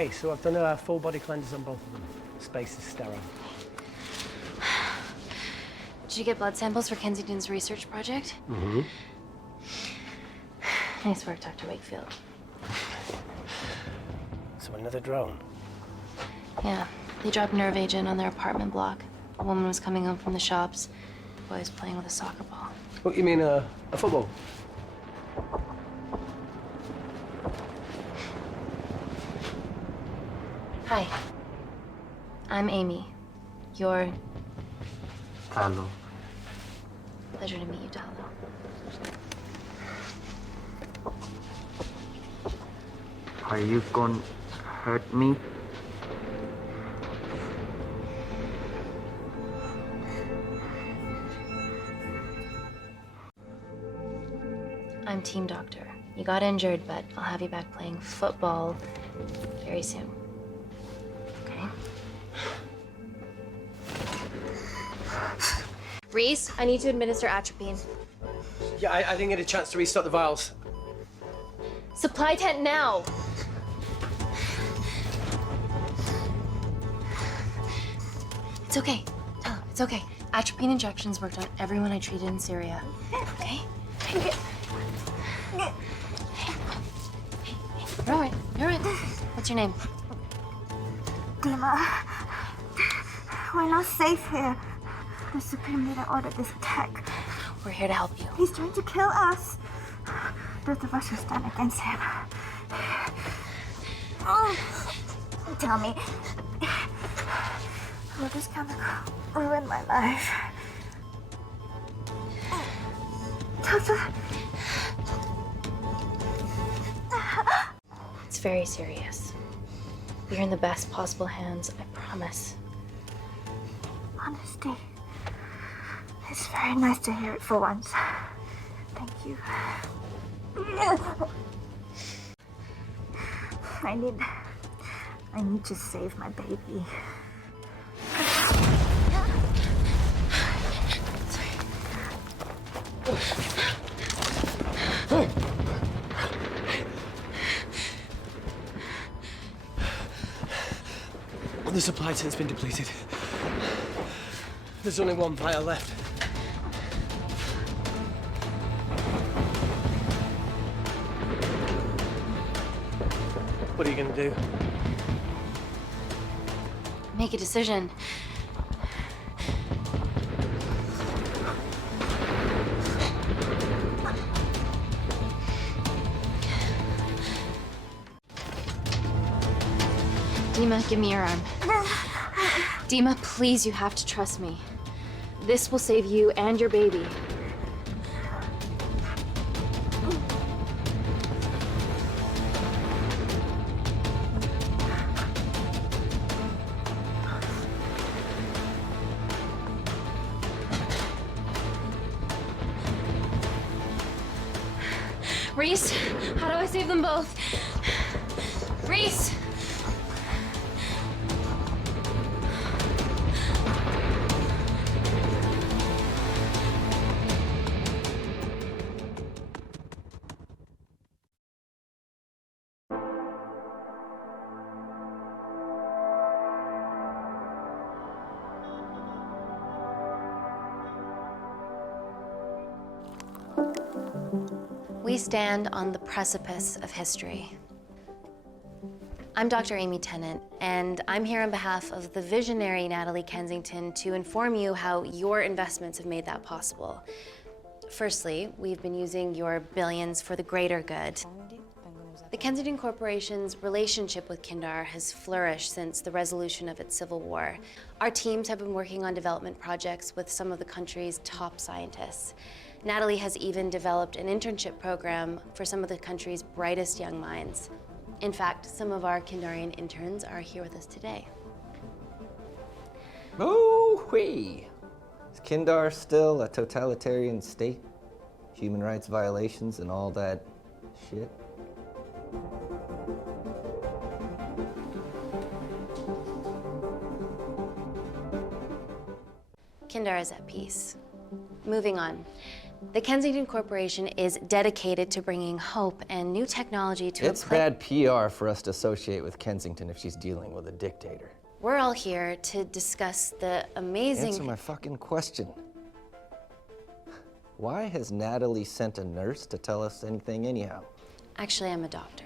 Okay, so I've done a full body cleanse on both of them. Space is sterile. Did you get blood samples for Kensington's research project? Mm-hmm. Nice work, Dr. Wakefield. So another drone? Yeah, they dropped nerve agent on their apartment block. A woman was coming home from the shops. The boy was playing with a soccer ball. What, you mean a football? Hi. I'm Amy. You're... Hello. Pleasure to meet you, Talo. Are you gonna hurt me? I'm team doctor. You got injured, but I'll have you back playing football very soon. Okay? Reese, I need to administer atropine. Yeah, I didn't get a chance to restock the vials. Supply tent now! It's okay. Tell him, it's okay. Atropine injections worked on everyone I treated in Syria. Okay? You're all right. You're all right. What's your name? Dima, we're not safe here. The Supreme Leader ordered this attack. We're here to help you. He's trying to kill us. Both of us will stand against him. Oh, tell me, will this chemical ruin my life? Doctor. It's very serious. You're in the best possible hands, I promise. Honesty. It's very nice to hear it for once. Thank you. I need to save my baby. The supply tent's been depleted. There's only one vial left. What are you gonna do? Make a decision. Dima, give me your arm. Dima, please, you have to trust me. This will save you and your baby. Reese, how do I save them both? Reese! We stand on the precipice of history. I'm Dr. Amy Tennant, and I'm here on behalf of the visionary Natalie Kensington to inform you how your investments have made that possible. Firstly, we've been using your billions for the greater good. The Kensington Corporation's relationship with Kindar has flourished since the resolution of its civil war. Our teams have been working on development projects with some of the country's top scientists. Natalie has even developed an internship program for some of the country's brightest young minds. In fact, some of our Kindarian interns are here with us today. Oh-wee! Is Kindar still a totalitarian state? Human rights violations and all that shit? Kindar is at peace. Moving on. The Kensington Corporation is dedicated to bringing hope and new technology to It's bad PR for us to associate with Kensington if she's dealing with a dictator. We're all here to discuss the amazing... Answer my fucking question. Why has Natalie sent a nurse to tell us anything anyhow? Actually, I'm a doctor.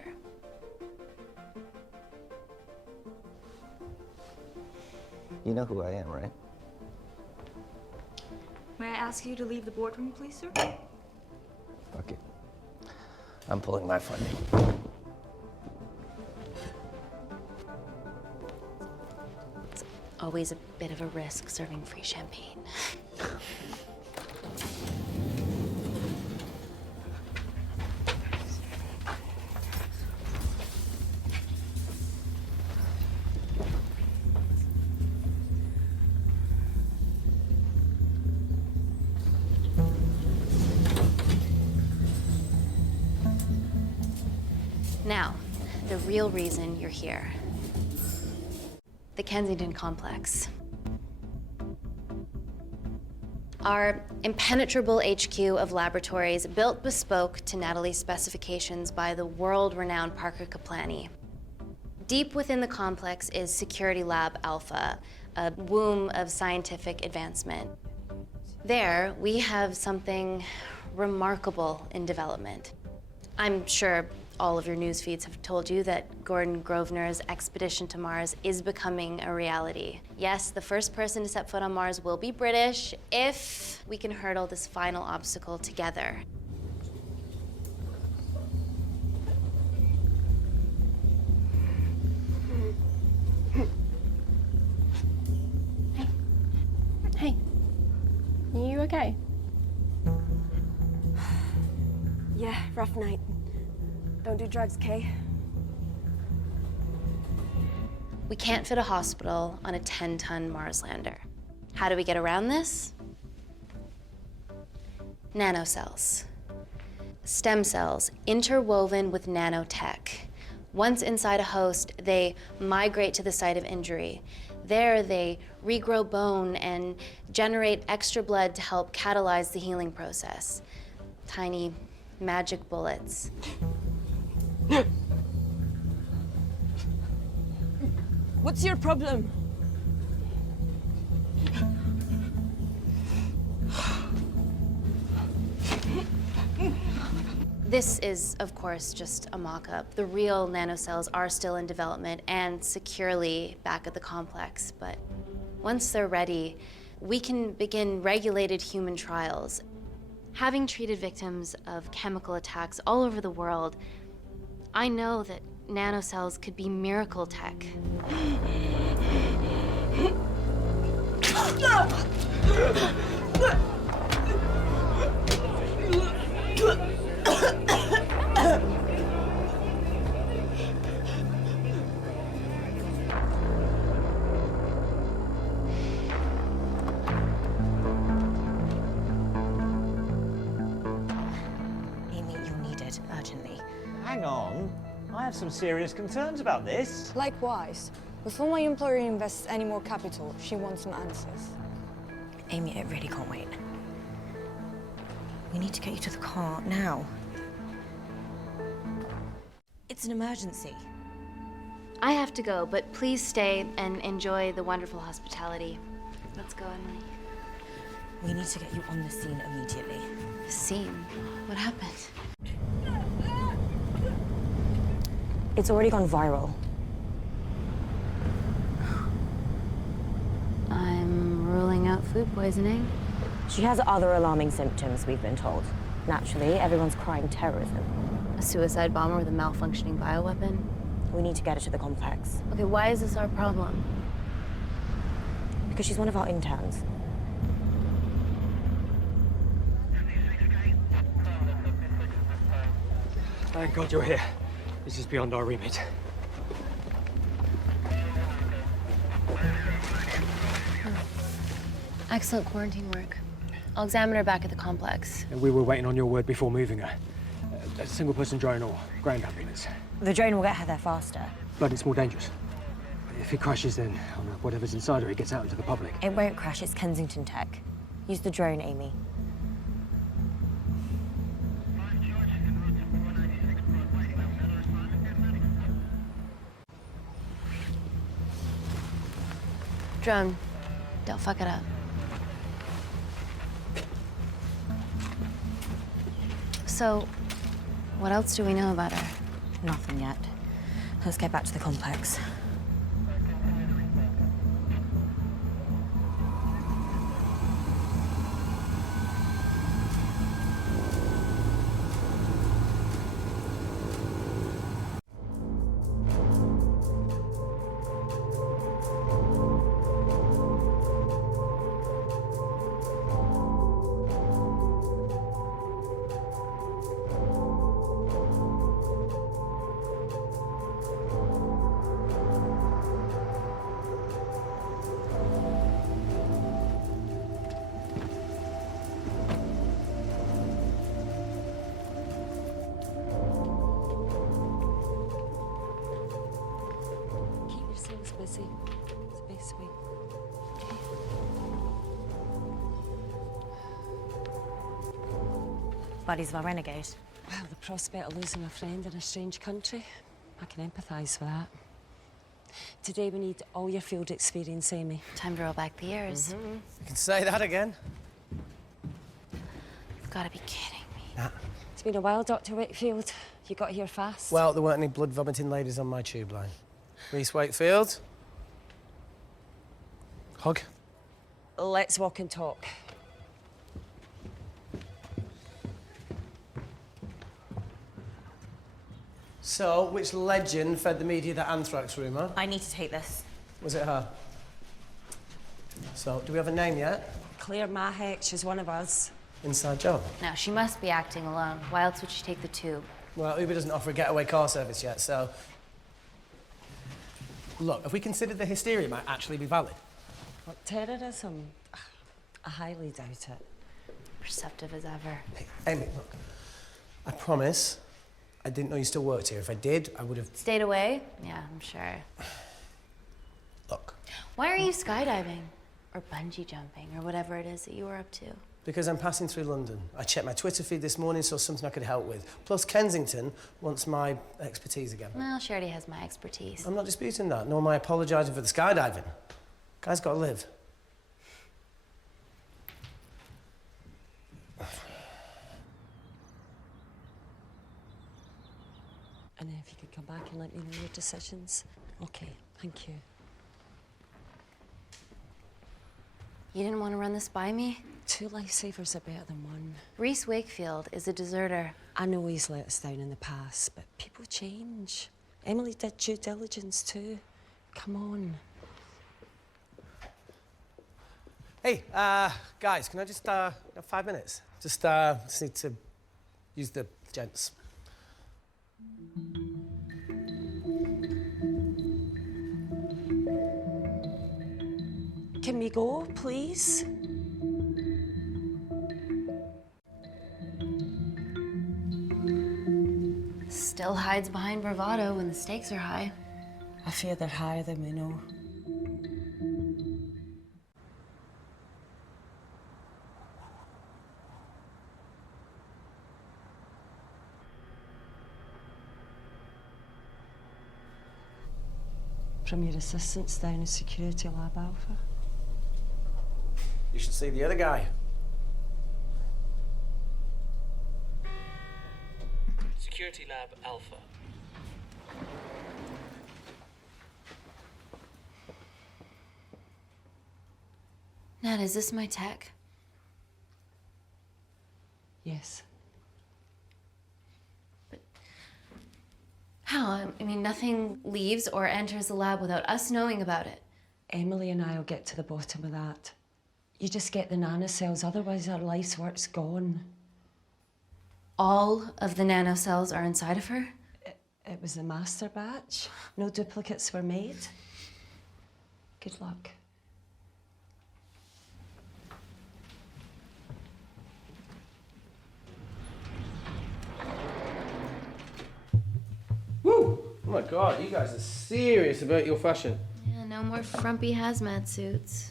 You know who I am, right? May I ask you to leave the boardroom, please, sir? Fuck it. I'm pulling my funding. It's always a bit of a risk serving free champagne. Now, the real reason you're here. The Kensington complex. Our impenetrable HQ of laboratories built bespoke to Natalie's specifications by the world-renowned Parker Kaplani. Deep within the complex is Security Lab Alpha, a womb of scientific advancement. There, we have something remarkable in development. I'm sure all of your news feeds have told you that Gordon Grosvenor's expedition to Mars is becoming a reality. Yes, the first person to set foot on Mars will be British if we can hurdle this final obstacle together. Hey, are you okay? Yeah, rough night. Don't do drugs, Kay. We can't fit a hospital on a 10-ton Mars lander. How do we get around this? Nanocells. Stem cells interwoven with nanotech. Once inside a host, they migrate to the site of injury. There, they regrow bone and generate extra blood to help catalyze the healing process. Tiny magic bullets. What's your problem? This is, of course, just a mock-up. The real nanocells are still in development and securely back at the complex, but once they're ready, we can begin regulated human trials. Having treated victims of chemical attacks all over the world, I know that nanocells could be miracle tech. Amy, you're needed urgently. Hang on. I have some serious concerns about this. Likewise. Before my employer invests any more capital, she wants some answers. Amy, it really can't wait. We need to get you to the car now. It's an emergency. I have to go, but please stay and enjoy the wonderful hospitality. Let's go, Emily. We need to get you on the scene immediately. The scene? What happened? It's already gone viral. I'm ruling out food poisoning. She has other alarming symptoms, we've been told. Naturally, everyone's crying terrorism. A suicide bomber with a malfunctioning bioweapon? We need to get her to the complex. Okay, why is this our problem? Because she's one of our interns. Thank God you're here. This is beyond our remit. Excellent quarantine work. I'll examine her back at the complex. And we were waiting on your word before moving her. A single-person drone or ground ambulance. The drone will get her there faster. But it's more dangerous. If it crashes, then whatever's inside her, it gets out into the public. It won't crash, it's Kensington tech. Use the drone, Amy. Drone, don't fuck it up. So, what else do we know about her? Nothing yet. Let's get back to the complex. Keep yourselves busy. It's the best way. Buddies of our renegade. Well, the prospect of losing a friend in a strange country, I can empathise with that. Today we need all your field experience, Amy. Time to roll back the years. You can say that again. You've got to be kidding me. Nah. It's been a while, Dr. Wakefield. You got here fast. Well, there weren't any blood-vomiting ladies on my tube line. Reese Wakefield. Hug. Let's walk and talk. So, which legend fed the media that anthrax rumour? I need to take this. Was it her? So, do we have a name yet? Claire Mahek, she's one of us. Inside job. Now, she must be acting alone. Why else would she take the tube? Well, Uber doesn't offer a getaway car service yet, so... Look, have we considered the hysteria might actually be valid? What, terrorism? I highly doubt it. Perceptive as ever. Hey, Amy, look. I promise I didn't know you still worked here. If I did, I would have... Stayed away? Yeah, I'm sure. Look. Why are you skydiving? Or bungee jumping, or whatever it is that you were up to? Because I'm passing through London. I checked my Twitter feed this morning, saw something I could help with. Plus, Kensington wants my expertise again. Well, she already has my expertise. I'm not disputing that, nor am I apologising for the skydiving. Guy's got to live. And if you could come back and let me know your decisions. Okay, thank you. You didn't want to run this by me? 2 lifesavers are better than 1. Reese Wakefield is a deserter. I know he's let us down in the past, but people change. Emily did due diligence too. Come on. Hey, guys, can I just, have 5 minutes? Just need to use the gents. Can we go, please? Still hides behind bravado when the stakes are high. I fear they're higher than we know. From your assistants down in Security Lab Alpha. You should see the other guy. Security Lab Alpha. Nat, is this my tech? Yes. How? I mean, nothing leaves or enters the lab without us knowing about it. Emily and I will get to the bottom of that. You just get the nanocells, otherwise our life's work's gone. All of the nanocells are inside of her? It was a master batch. No duplicates were made. Good luck. Woo! Oh my God, you guys are serious about your fashion. Yeah, no more frumpy hazmat suits.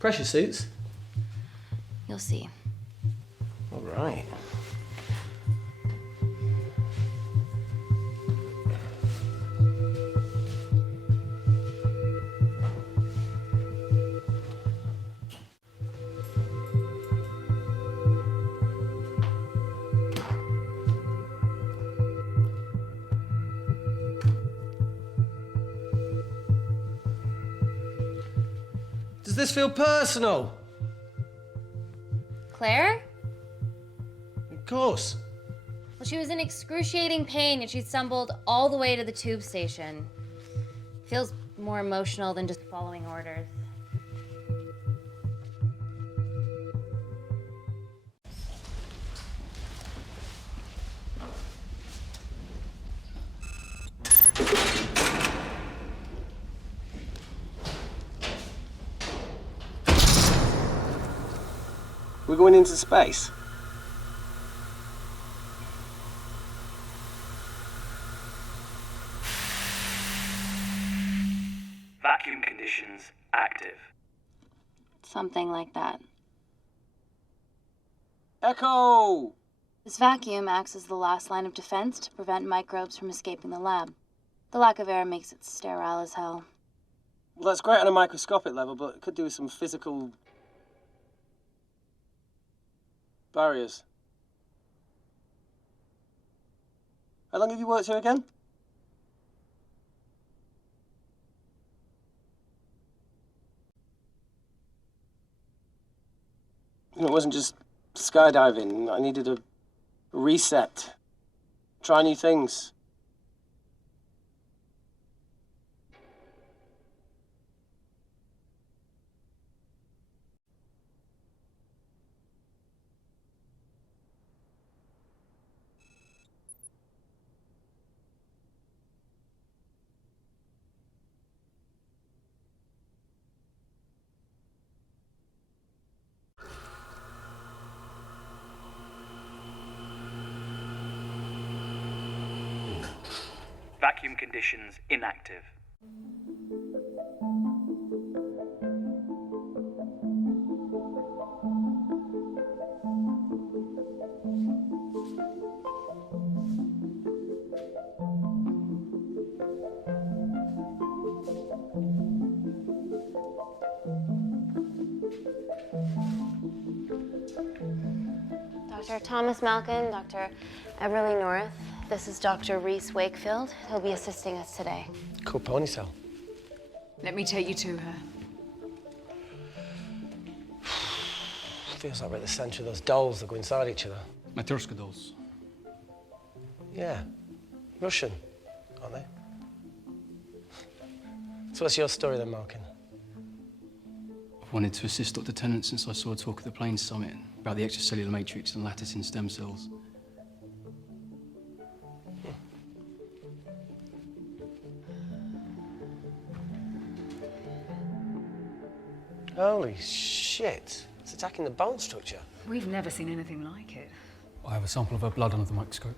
Pressure suits? You'll see. All right. Does this feel personal? Claire? Of course. Well, she was in excruciating pain and she stumbled all the way to the tube station. Feels more emotional than just following orders. We're going into space. Vacuum conditions active. Something like that. Echo! This vacuum acts as the last line of defense to prevent microbes from escaping the lab. The lack of air makes it sterile as hell. Well, that's great on a microscopic level, but it could do with some physical barriers. How long have you worked here again? It wasn't just skydiving. I needed a reset. Try new things. Vacuum conditions inactive. Dr. Thomas Malkin, Dr. Everly North. This is Dr. Reese Wakefield. He'll be assisting us today. Cool ponytail. Let me take you to her. Feels like we're at the centre of those dolls that go inside each other. Matryoshka dolls. Yeah. Russian, aren't they? So what's your story then, Malkin? I've wanted to assist Dr. Tennant since I saw a talk at the Plains Summit about the extracellular matrix and lattice in stem cells. Holy shit. It's attacking the bone structure. We've never seen anything like it. I have a sample of her blood under the microscope.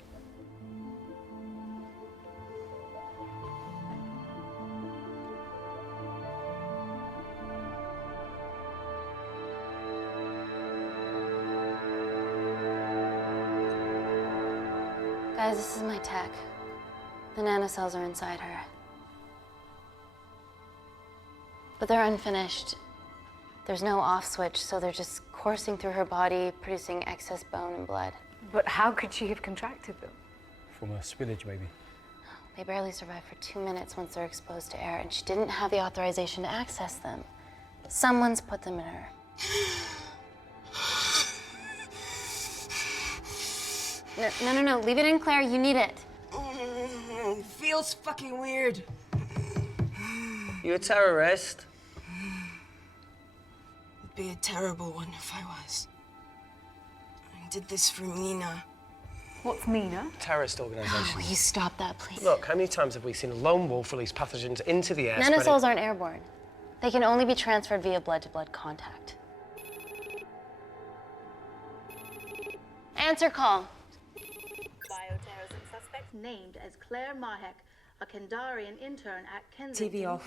Guys, this is my tech. The nanocells are inside her. But they're unfinished. There's no off switch, so they're just coursing through her body, producing excess bone and blood. But how could she have contracted them? From a spillage, maybe. They barely survive for 2 minutes once they're exposed to air, and she didn't have the authorization to access them. Someone's put them in her. No, leave it in, Claire. You need it. It feels fucking weird. You a terrorist? It'd be a terrible one if I was. I did this for Mina. What's Mina? Terrorist organisation. Will you stop that, please? Look, how many times have we seen a lone wolf release pathogens into the air? Nanocells aren't airborne. They can only be transferred via blood-to-blood contact. Answer call. Bioterrorism suspect named as Claire Mahek, a Kandarian intern at Kensington. TV off.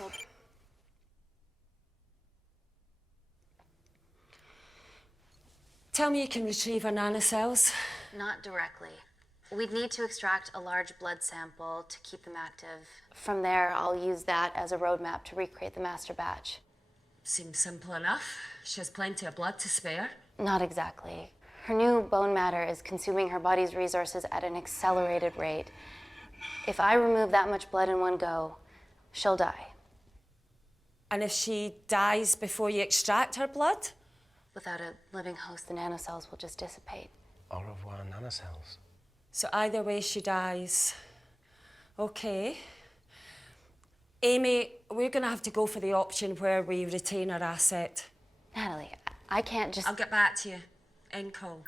Tell me you can retrieve our nanocells. Not directly. We'd need to extract a large blood sample to keep them active. From there, I'll use that as a roadmap to recreate the master batch. Seems simple enough. She has plenty of blood to spare. Not exactly. Her new bone matter is consuming her body's resources at an accelerated rate. If I remove that much blood in one go, she'll die. And if she dies before you extract her blood? Without a living host, the nanocells will just dissipate. Au revoir, nanocells. So either way, she dies. Okay. Amy, we're gonna have to go for the option where we retain our asset. Natalie, I can't just... I'll get back to you. End call.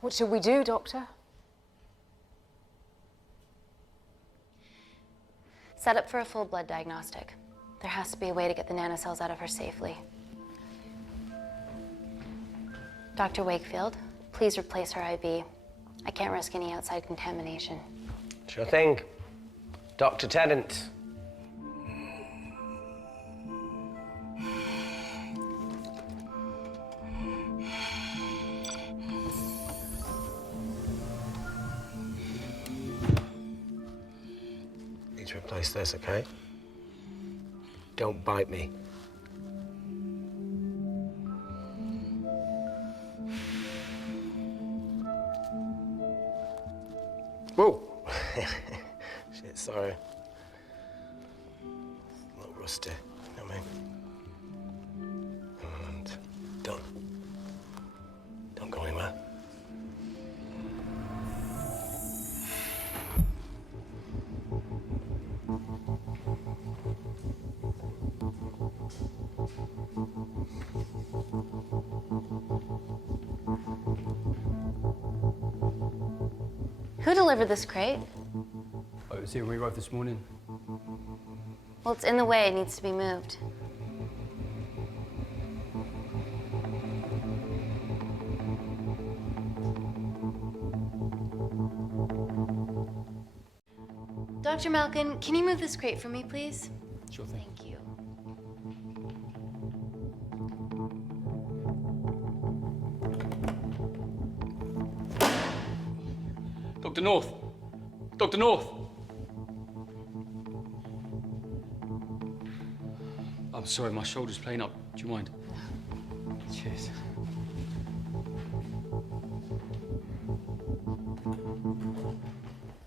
What should we do, Doctor? Set up for a full blood diagnostic. There has to be a way to get the nanocells out of her safely. Dr. Wakefield, please replace her IV. I can't risk any outside contamination. Sure thing. Dr. Tennant. Need to replace this, okay? Don't bite me. Whoa! Shit, sorry. A little rusty, you know what I mean? And don't go anywhere. Who delivered this crate? Oh, it was here when we arrived this morning. Well, it's in the way. It needs to be moved. Dr. Malkin, can you move this crate for me, please? Sure thing. Thank you. Dr. North! Dr. North! I'm sorry, my shoulder's playing up. Do you mind? Cheers.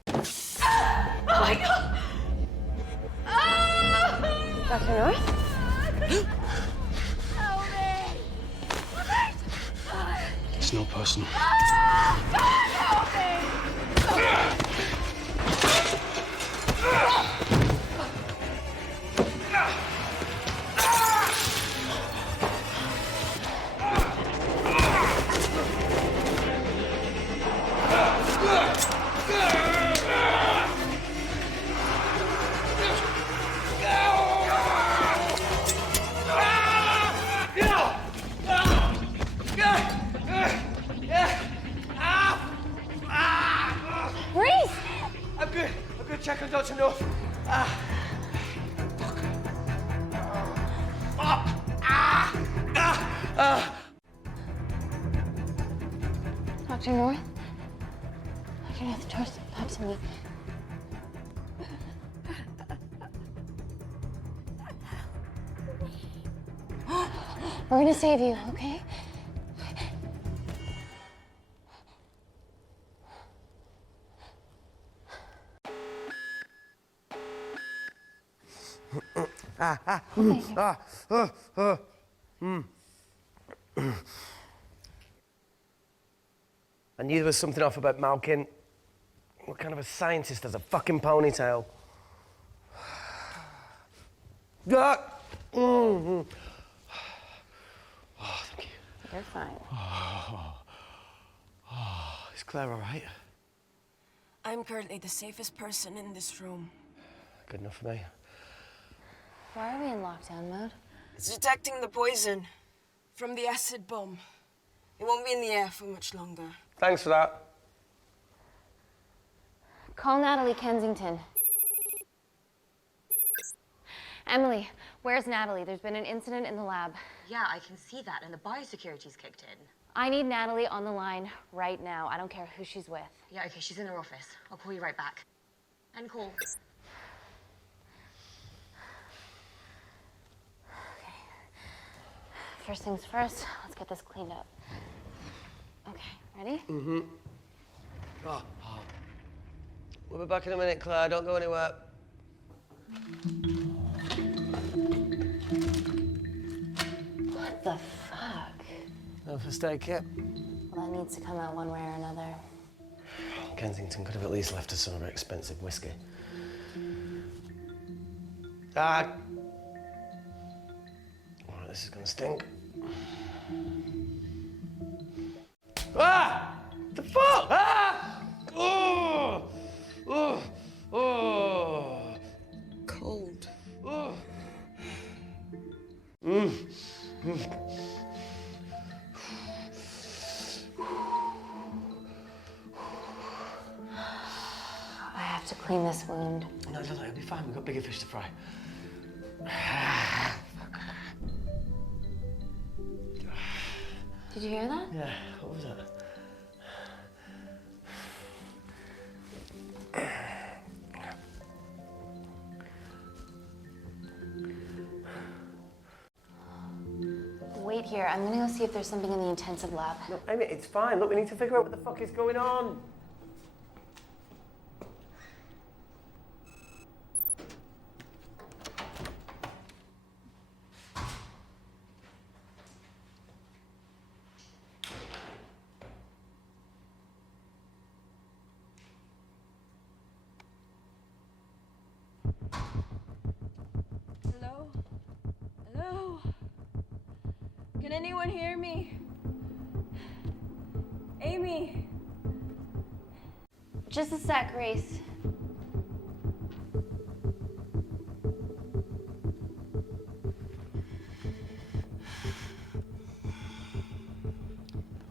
Oh my God! Dr. North? It's not personal. I'm good. Check on Dr. North. Dr. North? Dr. North, talk to me. We're gonna save you, okay? I knew there was something off about Malkin. What kind of a scientist has a fucking ponytail? Oh, thank you. You're fine. Is Claire all right? I'm currently the safest person in this room. Good enough for me. Why are we in lockdown mode? It's detecting the poison from the acid bomb. It won't be in the air for much longer. Thanks for that. Call Natalie Kensington. Emily, where's Natalie? There's been an incident in the lab. Yeah, I can see that, and the biosecurity's kicked in. I need Natalie on the line right now. I don't care who she's with. Yeah, okay, she's in her office. I'll call you right back. End call. Okay. First things first, let's get this cleaned up. Okay, ready? Mm-hmm. We'll be back in a minute, Claire. Don't go anywhere. No first aid kit? Well, that needs to come out one way or another. Kensington could have at least left us some of her expensive whiskey. Ah! All right, this is gonna stink. Ah! The fuck? Ah! Oh! Oh! Oh! Cold. Oh! I have to clean this wound. No, it'll be fine. We've got bigger fish to fry. Did you hear that? Yeah, what was that? Wait here. I'm gonna go see if there's something in the intensive lab. No, Amy, it's fine. Look, we need to figure out what the fuck is going on. Hello? Hello? Can anyone hear me? Amy? Just a sec, Grace.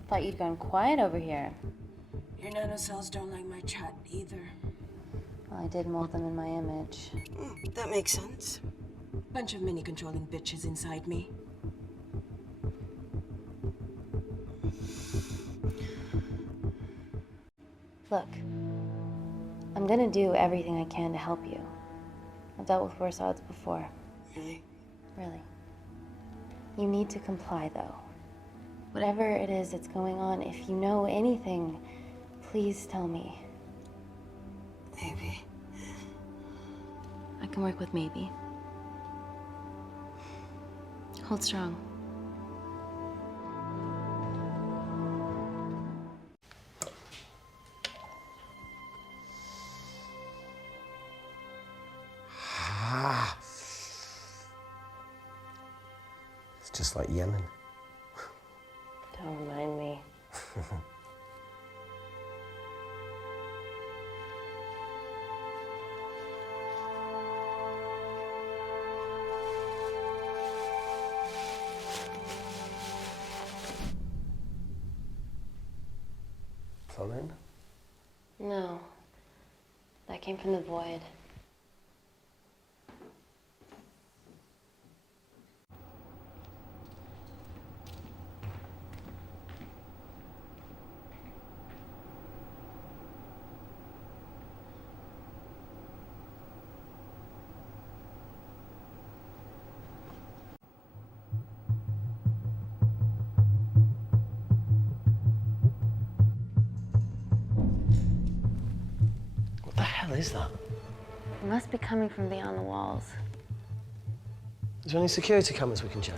Thought you'd gone quiet over here. Your nanocells don't like my chat either. Well, I did mold them in my image. That makes sense. Bunch of mini-controlling bitches inside me. Look, I'm gonna do everything I can to help you. I've dealt with worse odds before. Really? Really. You need to comply, though. Whatever it is that's going on, if you know anything, please tell me. Maybe. I can work with maybe. Hold strong. It's just like Yemen. Don't remind me. Plumbing? No. That came from the void. What the hell is that? It must be coming from beyond the walls. Is there any security cameras we can check?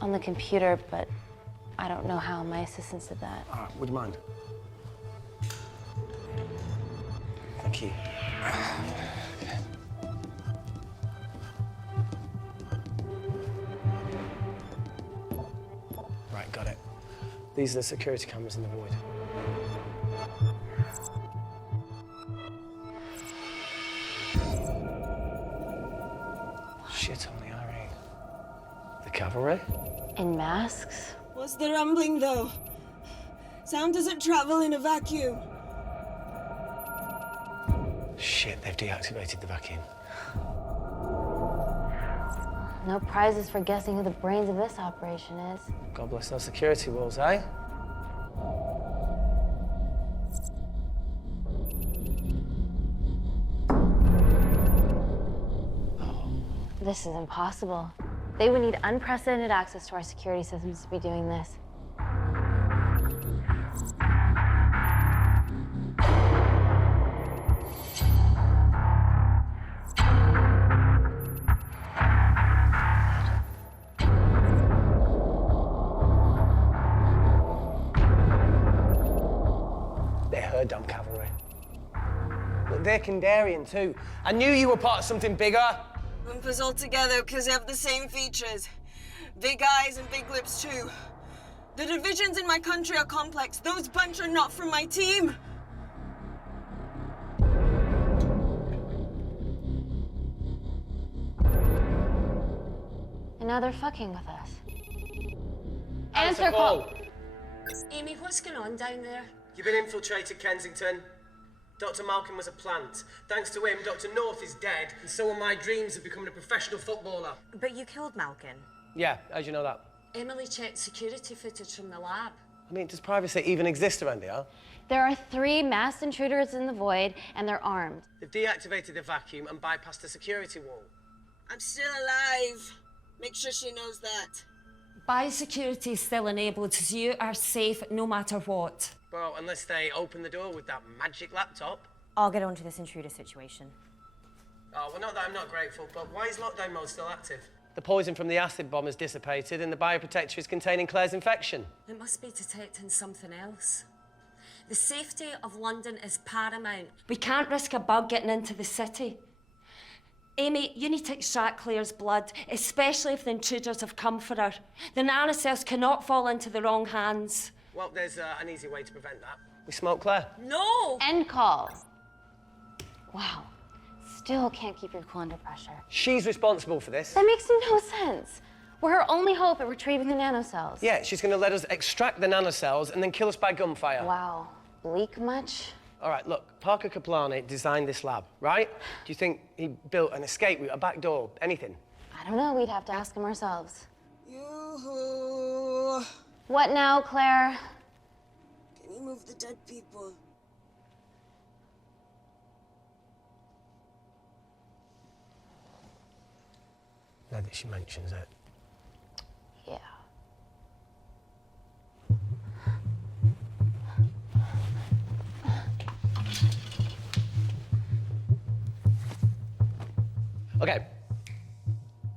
On the computer, but I don't know how. My assistants did that. All right, would you mind? Thank you. Okay. Right, got it. These are the security cameras in the void. Shit on the RE. The cavalry? In masks? What's the rumbling, though? Sound doesn't travel in a vacuum. Shit, they've deactivated the vacuum. No prizes for guessing who the brains of this operation is. God bless those security walls, eh? This is impossible. They would need unprecedented access to our security systems to be doing this. third damn cavalry. Look, they're Kandarian too. I knew you were part of something bigger. Lump us all together because they have the same features. Big eyes and big lips too. The divisions in my country are complex. Those bunch are not from my team. And now they're fucking with us. Answer call. Amy, what's going on down there? You've been infiltrated, Kensington. Dr. Malcolm was a plant. Thanks to him, Dr. North is dead, and so are my dreams of becoming a professional footballer. But you killed Malcolm. Yeah, how'd you know that? Emily checked security footage from the lab. I mean, does privacy even exist around here? There are 3 masked intruders in the void, and they're armed. They've deactivated the vacuum and bypassed the security wall. I'm still alive. Make sure she knows that. Biosecurity is still enabled, so you are safe no matter what. Well, unless they open the door with that magic laptop. I'll get onto this intruder situation. Oh, well, not that I'm not grateful, but why is lockdown mode still active? The poison from the acid bomb has dissipated and the bioprotector is containing Claire's infection. It must be detecting something else. The safety of London is paramount. We can't risk a bug getting into the city. Amy, you need to extract Claire's blood, especially if the intruders have come for her. The nanocells cannot fall into the wrong hands. Well, there's an easy way to prevent that. We smoke Claire. No! End call. Wow. Still can't keep your cool under pressure. She's responsible for this. That makes no sense. We're her only hope at retrieving the nanocells. Yeah, she's going to let us extract the nanocells and then kill us by gunfire. Wow. Bleak much? All right, look, Parker Kaplani designed this lab, right? Do you think he built an escape route, a back door, anything? I don't know. We'd have to ask him ourselves. Yoo-hoo. What now, Claire? Can you move the dead people? Now that she mentions it. Yeah. Okay.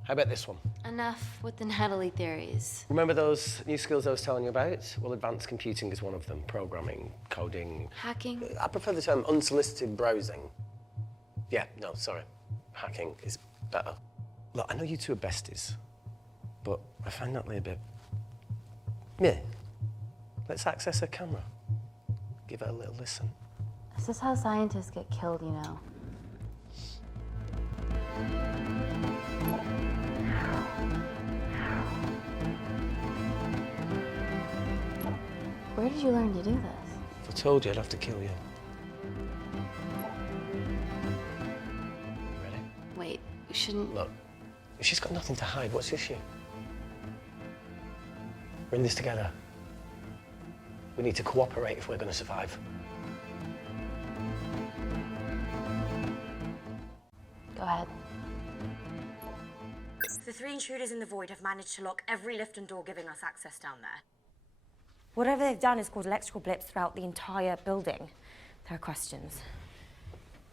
How about this one? Enough with the Natalie theories. Remember those new skills I was telling you about? Well, advanced computing is one of them. Programming, coding. Hacking? I prefer the term unsolicited browsing. Yeah, no, sorry. Hacking is better. Look, I know you two are besties, but I find Natalie a bit... meh. Let's access her camera. Give her a little listen. This is how scientists get killed, you know. Where did you learn to do this? If I told you, I'd have to kill you. Ready? Wait, we shouldn't... Look, if she's got nothing to hide, what's the issue? We're in this together. We need to cooperate if we're going to survive. Go ahead. The 3 intruders in the void have managed to lock every lift and door giving us access down there. Whatever they've done has caused electrical blips throughout the entire building. There are questions.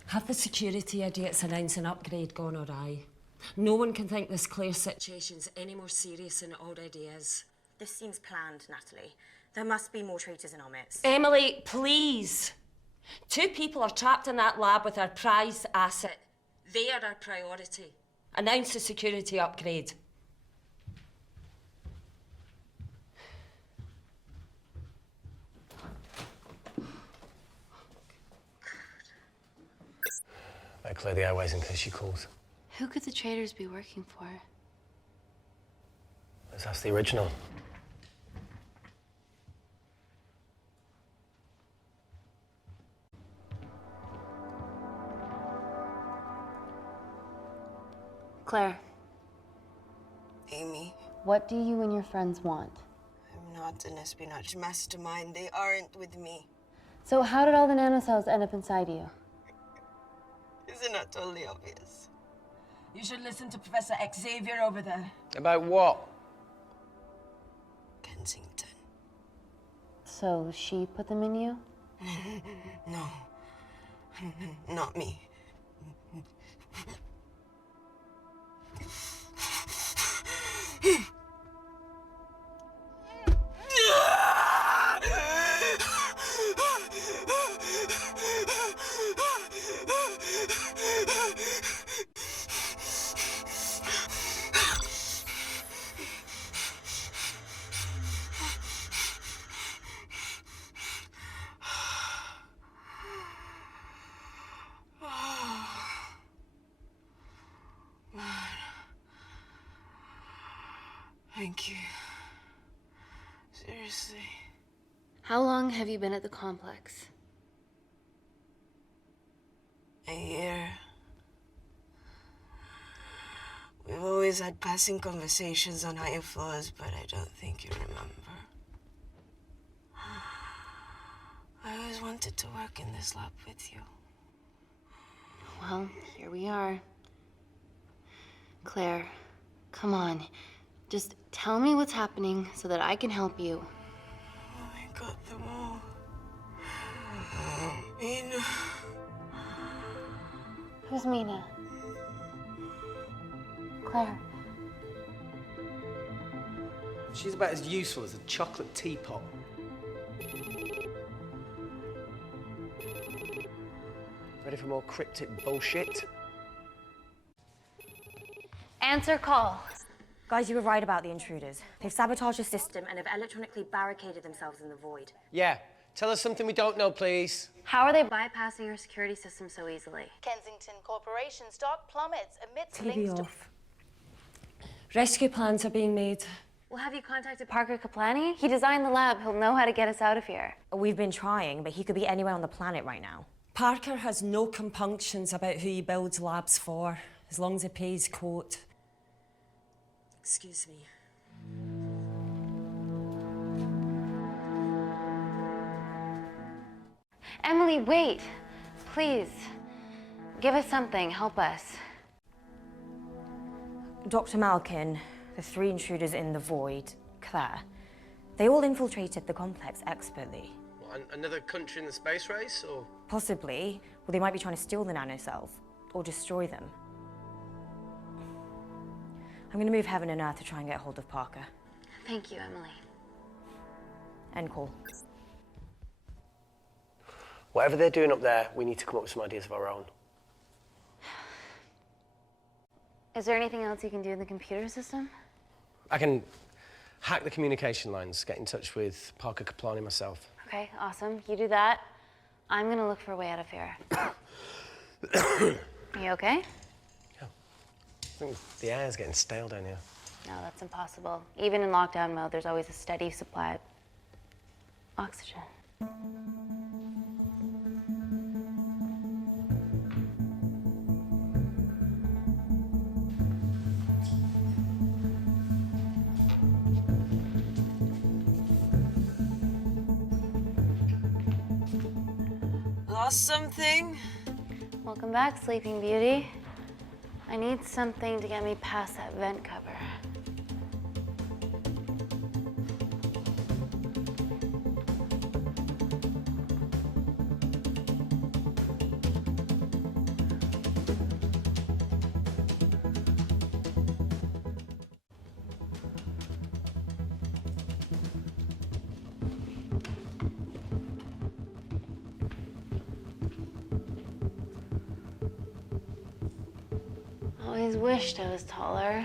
Have the security idiots announced an upgrade gone awry? No one can think this Claire situation's any more serious than it already is. This seems planned, Natalie. There must be more traitors in our midst. Emily, please. 2 people are trapped in that lab with our prized asset. They are our priority. Announce the security upgrade. Better clear the airways in case she calls. Who could the traitors be working for? Let's ask the original. Claire, Amy, what do you and your friends want? I'm not an espionage mastermind. They aren't with me. So how did all the nanocells end up inside you? Isn't that totally obvious? You should listen to Professor Xavier over there. About what? Kensington. So she put them in you? No. Not me. Thank you. Seriously. How long have you been at the complex? A year. We've always had passing conversations on higher floors, but I don't think you remember. I always wanted to work in this lab with you. Well, here we are. Claire, come on. Just tell me what's happening so that I can help you. I got them all. Mina. Who's Mina? Claire. She's about as useful as a chocolate teapot. Ready for more cryptic bullshit? Answer call. Guys, you were right about the intruders. They've sabotaged the system And have electronically barricaded themselves in the void. Yeah. Tell us something we don't know, please. How are they bypassing your security system so easily? Kensington Corporation stock plummets amidst TV links to... off. Rescue plans are being made. Well, have you contacted Parker Kaplani? He designed the lab. He'll know how to get us out of here. We've been trying, but he could be anywhere on the planet right now. Parker has no compunctions about who he builds labs for, as long as he pays court. Excuse me. Emily, wait. Please. Give us something. Help us. Dr. Malkin, the 3 intruders in the void, Claire, they all infiltrated the complex expertly. What, another country in the space race, or? Possibly. Well, they might be trying to steal the nanocells or destroy them. I'm going to move heaven and earth to try and get hold of Parker. Thank you, Emily. End call. Whatever they're doing up there, we need to come up with some ideas of our own. Is there anything else you can do in the computer system? I can hack the communication lines, get in touch with Parker Kaplani myself. Okay, awesome. You do that. I'm gonna look for a way out of here. You okay? Yeah. I think the air's getting stale down here. No, that's impossible. Even in lockdown mode, there's always a steady supply of oxygen. Lost something? Welcome back, Sleeping Beauty. I need something to get me past that vent cover. Always wished I was taller.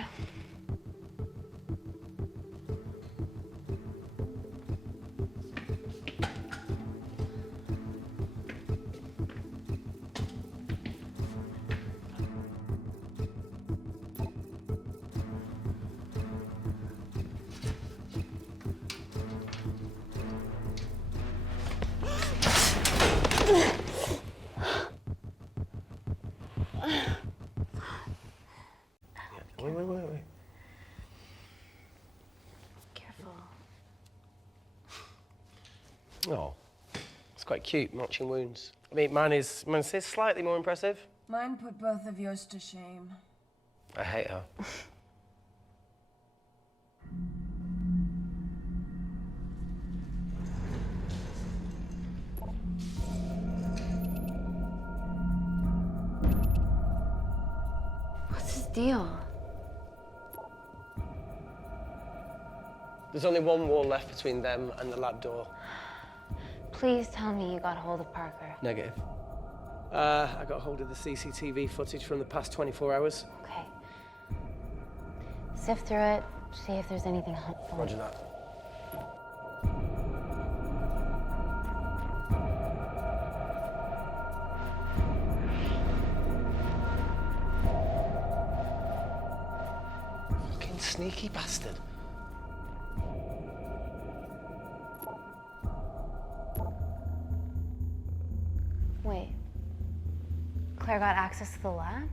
Wait. Careful. Oh, it's quite cute, matching wounds. I mean, mine is slightly more impressive. Mine put both of yours to shame. I hate her. What's his deal? There's only one wall left between them and the lab door. Please tell me you got hold of Parker. Negative. I got hold of the CCTV footage from the past 24 hours. Okay. Sift through it, see if there's anything helpful. Roger that. Fucking sneaky bastard. Claire got access to the lab?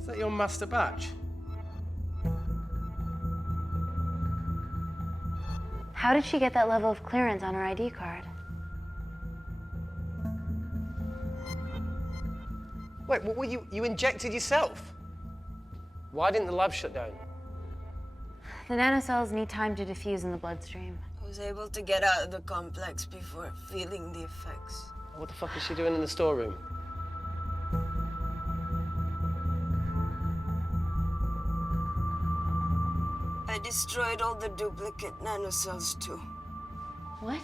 Is that your master batch? How did she get that level of clearance on her ID card? Wait, what were you injected yourself? Why didn't the lab shut down? The nanocells need time to diffuse in the bloodstream. I was able to get out of the complex before feeling the effects. What the fuck is she doing in the storeroom? I destroyed all the duplicate nanocells too. What?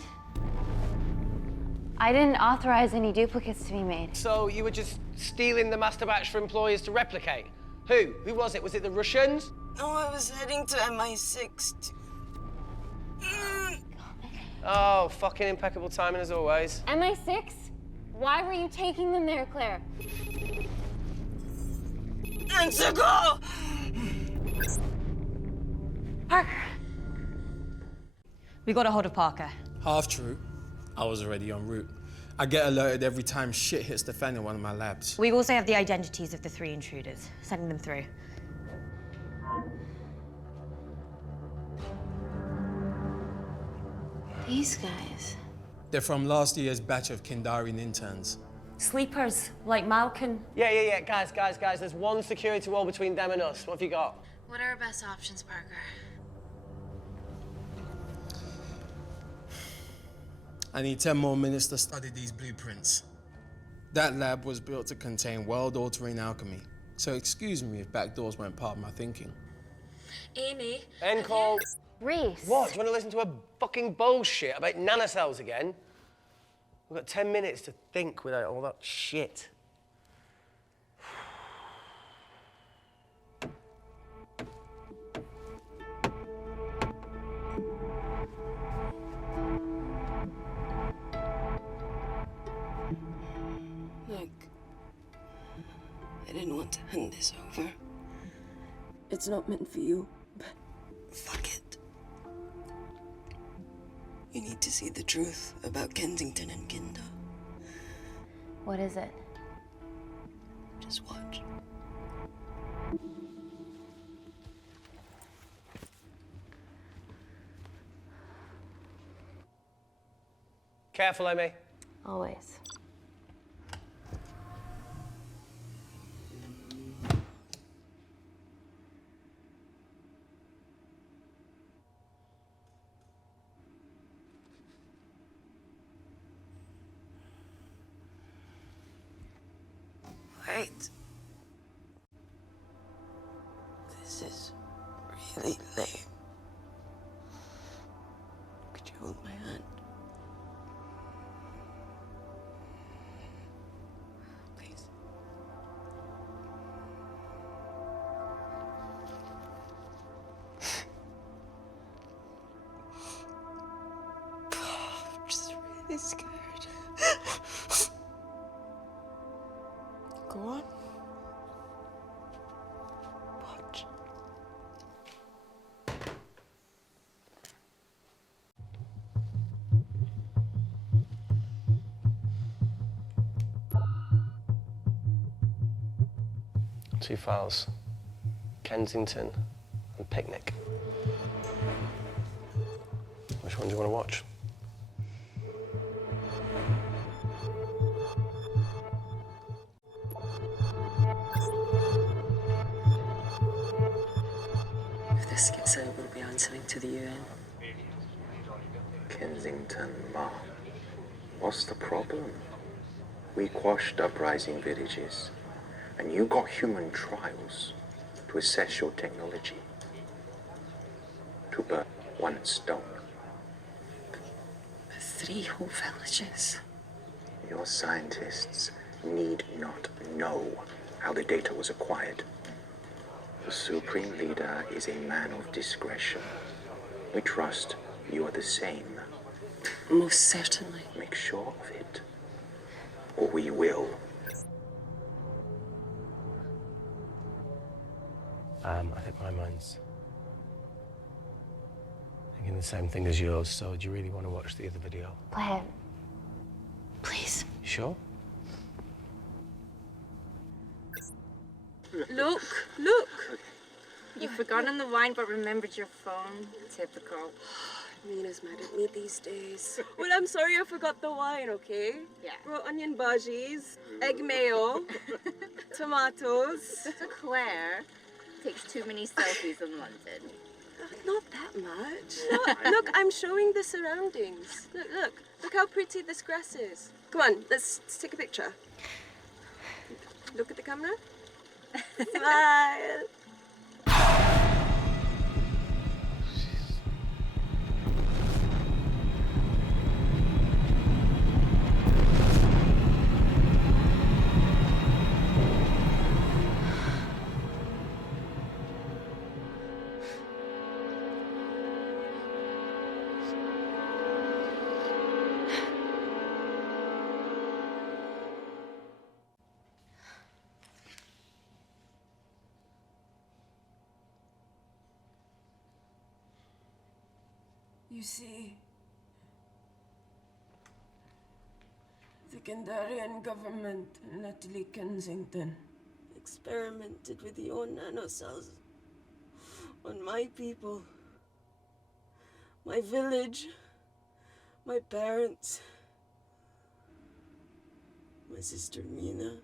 I didn't authorize any duplicates to be made. So you were just stealing the master batch for employers to replicate? Who? Who was it? Was it the Russians? No, I was heading to MI6 to... Oh, fucking impeccable timing as always. MI6? Why were you taking them there, Claire? Let's go! Parker! We got a hold of Parker. Half true. I was already en route. I get alerted every time shit hits the fan in one of my labs. We also have the identities of the 3 intruders. Sending them through. These guys. They're from last year's batch of Kindarian interns. Sleepers, like Malkin. Yeah. Guys. There's one security wall between them and us. What have you got? What are our best options, Parker? I need 10 more minutes to study these blueprints. That lab was built to contain world-altering alchemy. So excuse me if back doors weren't part of my thinking. Amy. End call. Reese. What? Do you want to listen to a fucking bullshit about nanocells again? We've got 10 minutes to think without all that shit. Look, I didn't want to hand this over. It's not meant for you, but fuck it. You need to see the truth about Kensington and Kinder. What is it? Just watch. Careful, Amy. Always. Wait. This is really lame. Could you hold my hand? Please. I'm just really scared. Go on. Watch. Two files. Kensington and Picnic. Which one do you want to watch? If this gets out, we'll be answering to the UN. Kensington, Ma. What's the problem? We quashed uprising villages, and you got human trials to assess your technology. To burn one stone. 3 whole villages. Your scientists need not know how the data was acquired. The Supreme Leader is a man of discretion. We trust you are the same. Most certainly. Make sure of it, or we will. I think my mind's thinking the same thing as yours, so do you really want to watch the other video? Play it. Please. sure? Look, look. You've forgotten the wine but remembered your phone. Typical. Mina's mad at me these days. Well, I'm sorry I forgot the wine, okay? Yeah. Raw onion bhajis, egg mayo, tomatoes. Claire takes too many selfies in London. Not that much. Look, I'm showing the surroundings. Look how pretty this grass is. Come on, let's take a picture. Look at the camera. Smile. You see, the Kandarian government and Natalie Kensington experimented with your nanocells on my people, my village, my parents, my sister Mina.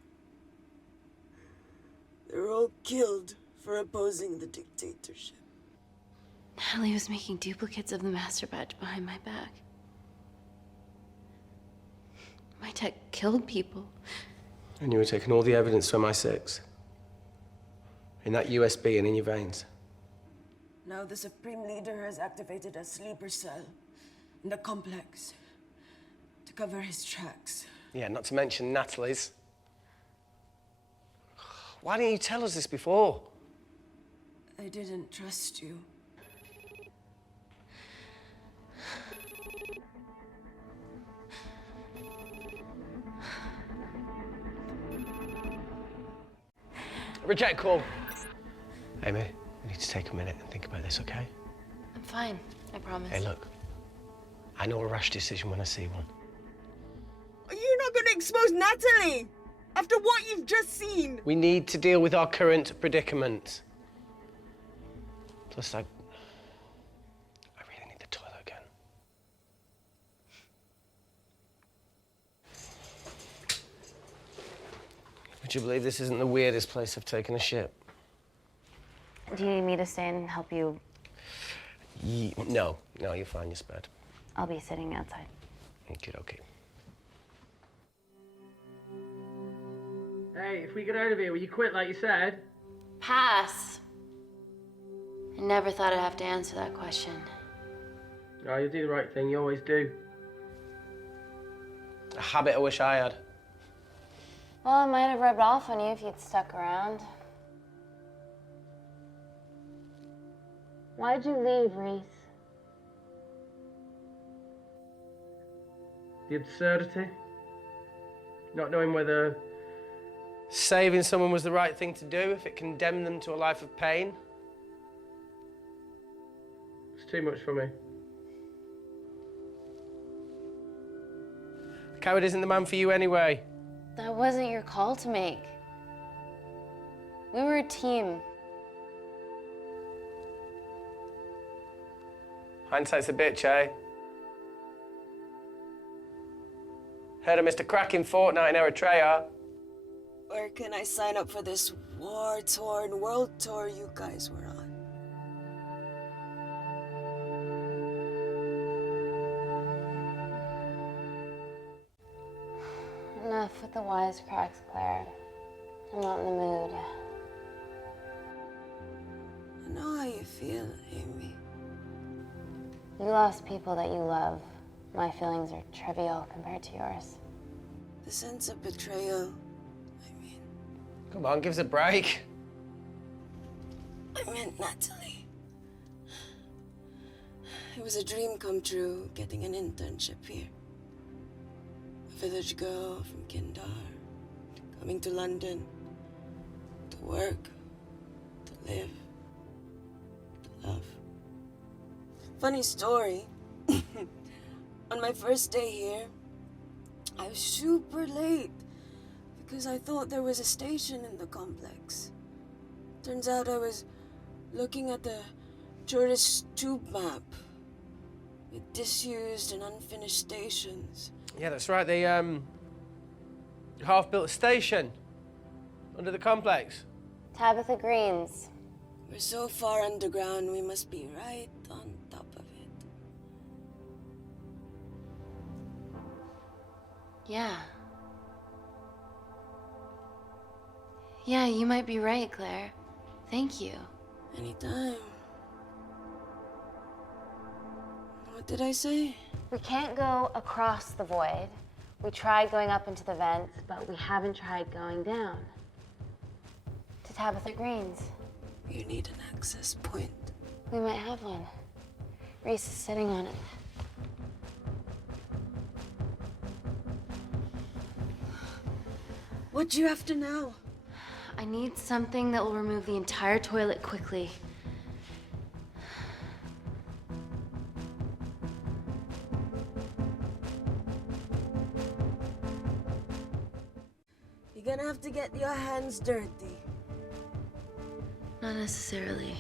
They were all killed for opposing the dictatorship. Natalie was making duplicates of the master batch behind my back. My tech killed people. And you were taking all the evidence from MI6? In that USB and in your veins? Now the Supreme Leader has activated a sleeper cell in the complex to cover his tracks. Yeah, not to mention Natalie's. Why didn't you tell us this before? I didn't trust you. Reject call. Amy, we need to take a minute and think about this, okay? I'm fine, I promise. Hey, look. I know a rash decision when I see one. Are you not going to expose Natalie? After what you've just seen? We need to deal with our current predicament. Plus, I really need the toilet again. Would you believe this isn't the weirdest place I've taken a shit? Do you need me to stay and help you? No, you're fine, you're spared. I'll be sitting outside. Okay. Hey, if we get out of here, will you quit like you said? Pass. I never thought I'd have to answer that question. Oh, you do the right thing, you always do. A habit I wish I had. Well, it might have rubbed off on you if you'd stuck around. Why'd you leave, Reese? The absurdity. Not knowing whether saving someone was the right thing to do if it condemned them to a life of pain. it's too much for me. A coward isn't the man for you anyway. That wasn't your call to make. We were a team. Hindsight's a bitch, eh? Heard of Mr. Cracking Fortnite in Eritrea? Where can I sign up for this war-torn world tour you guys were on? Enough with the wisecracks, Claire. I'm not in the mood. I know how you feel, Amy. You lost people that you love. My feelings are trivial compared to yours. The sense of betrayal, Come on, give us a break. I meant Natalie. It was a dream come true, getting an internship here. A village girl from Kindar, coming to London, to work, to live, to love. Funny story. On my first day here, I was super late because I thought there was a station in the complex. Turns out I was looking at the tourist tube map with disused and unfinished stations. Yeah, that's right. They half-built a station under the complex. Tabitha Greens. We're so far underground, we must be right on top of it. Yeah. Yeah, you might be right, Claire. Thank you. Anytime. What did I say? We can't go across the void. We tried going up into the vents, but we haven't tried going down. To Tabitha Greens. You need an access point. We might have one. Reese is sitting on it. What do you have to know? I need something that will remove the entire toilet quickly. You're gonna have to get your hands dirty. Not necessarily.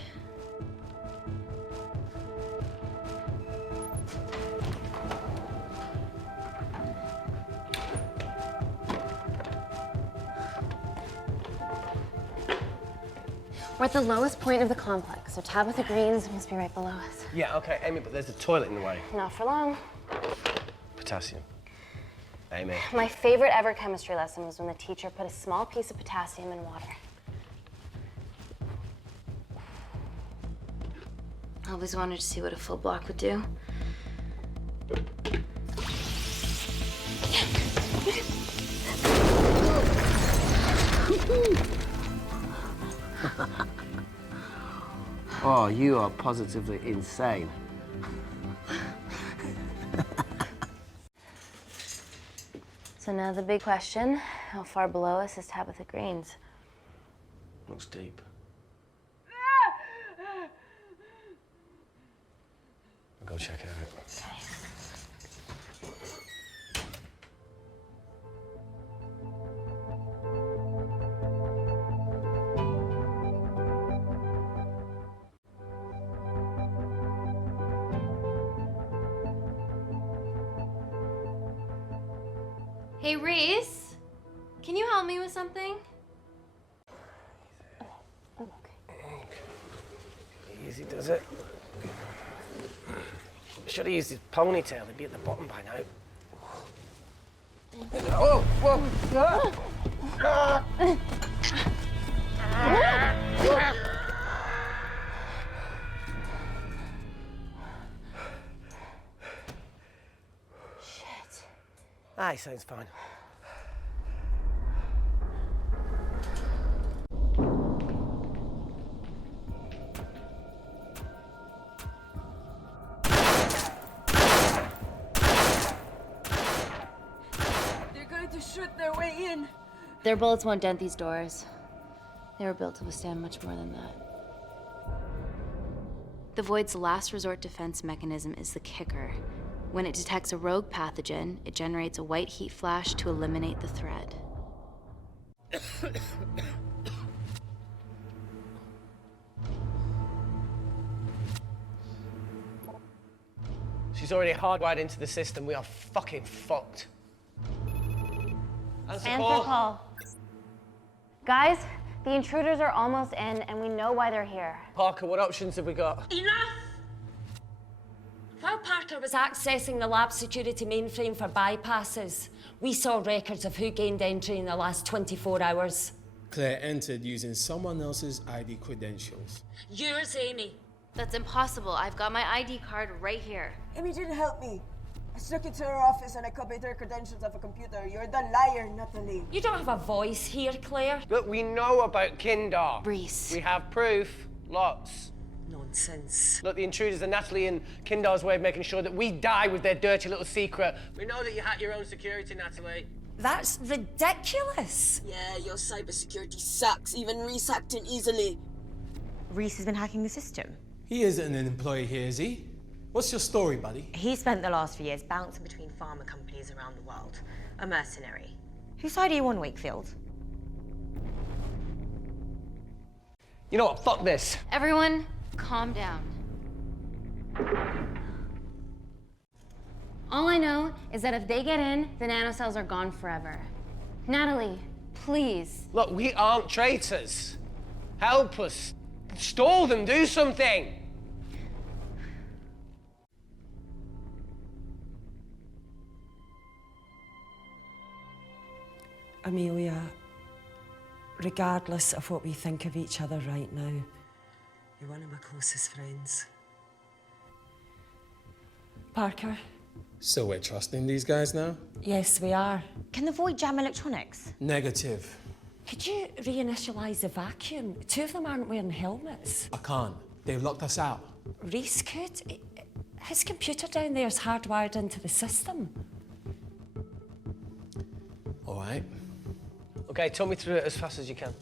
We're at the lowest point of the complex, so Tabitha Greens must be right below us. Yeah, okay, Amy, but there's a toilet in the way. Not for long. Potassium. Amy. My favorite ever chemistry lesson was when the teacher put a small piece of potassium in water. I always wanted to see what a full block would do. Oh, you are positively insane. So now the big question, how far below us is Tabitha Greens? Looks deep. I'll go check it out. Hey, Reese, can you help me with something? Easy does it. Should have used his ponytail. He'd be at the bottom by now. Oh, whoa! Ah! Ah! Shit. Ah, he sounds fine. Shoot their way in. Their bullets won't dent these doors. They were built to withstand much more than that. The Void's last resort defense mechanism is the kicker. When it detects a rogue pathogen, it generates a white heat flash to eliminate the threat. She's already hardwired into the system. We are fucking fucked. Answer call. Guys, the intruders are almost in, and we know why they're here. Parker, what options have we got? Enough! While Parker was accessing the lab security mainframe for bypasses, we saw records of who gained entry in the last 24 hours. Claire entered using someone else's ID credentials. Yours, Amy. That's impossible. I've got my ID card right here. Amy didn't help me. I snuck into her office and I copied her credentials off a computer. You're the liar, Natalie. You don't have a voice here, Claire. Look, we know about Kindar. Reese. We have proof. Lots. Nonsense. Look, the intruders are Natalie and Kindar's way of making sure that we die with their dirty little secret. We know that you hack your own security, Natalie. That's ridiculous. Yeah, your cybersecurity sucks. Even Reese hacked in easily. Reese has been hacking the system. He isn't an employee here, is he? What's your story, buddy? He spent the last few years bouncing between pharma companies around the world. a mercenary. Whose side are you on, Wakefield? You know what? Fuck this. Everyone, calm down. All I know is that if they get in, the nanocells are gone forever. Natalie, please. Look, we aren't traitors. Help us. Stall them, do something. Amelia, regardless of what we think of each other right now, you're one of my closest friends. Parker? So we're trusting these guys now? Yes, we are. Can the void jam electronics? Negative. Could you reinitialize the vacuum? Two of them aren't wearing helmets. I can't. They've locked us out. Reese could. His computer down there is hardwired into the system. All right. Okay, talk me through it as fast as you can.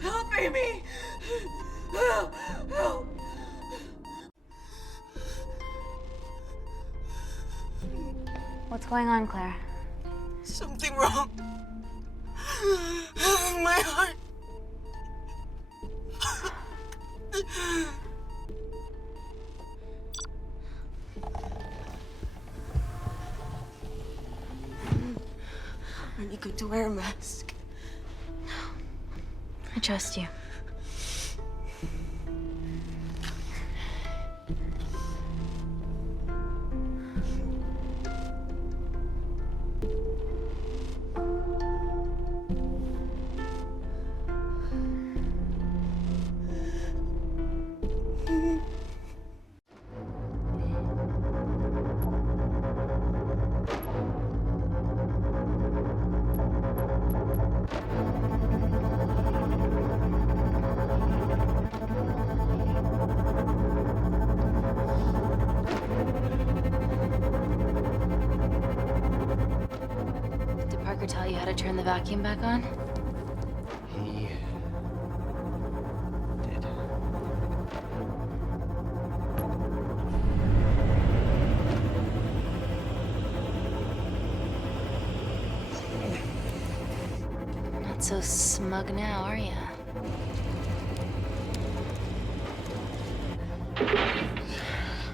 Help, Amy! Help! Help! What's going on, Claire? Something wrong. My heart. Aren't you going to wear a mask? I trust you. Did Parker tell you how to turn the vacuum back on? He did. Not so smug now, are ya?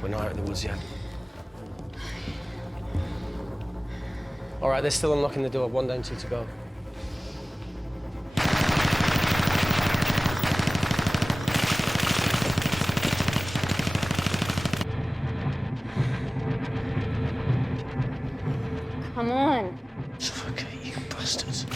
We're not out of the woods yet. All right, they're still unlocking the door. 1 down, 2 to go. Come on. Suffocate, you bastards.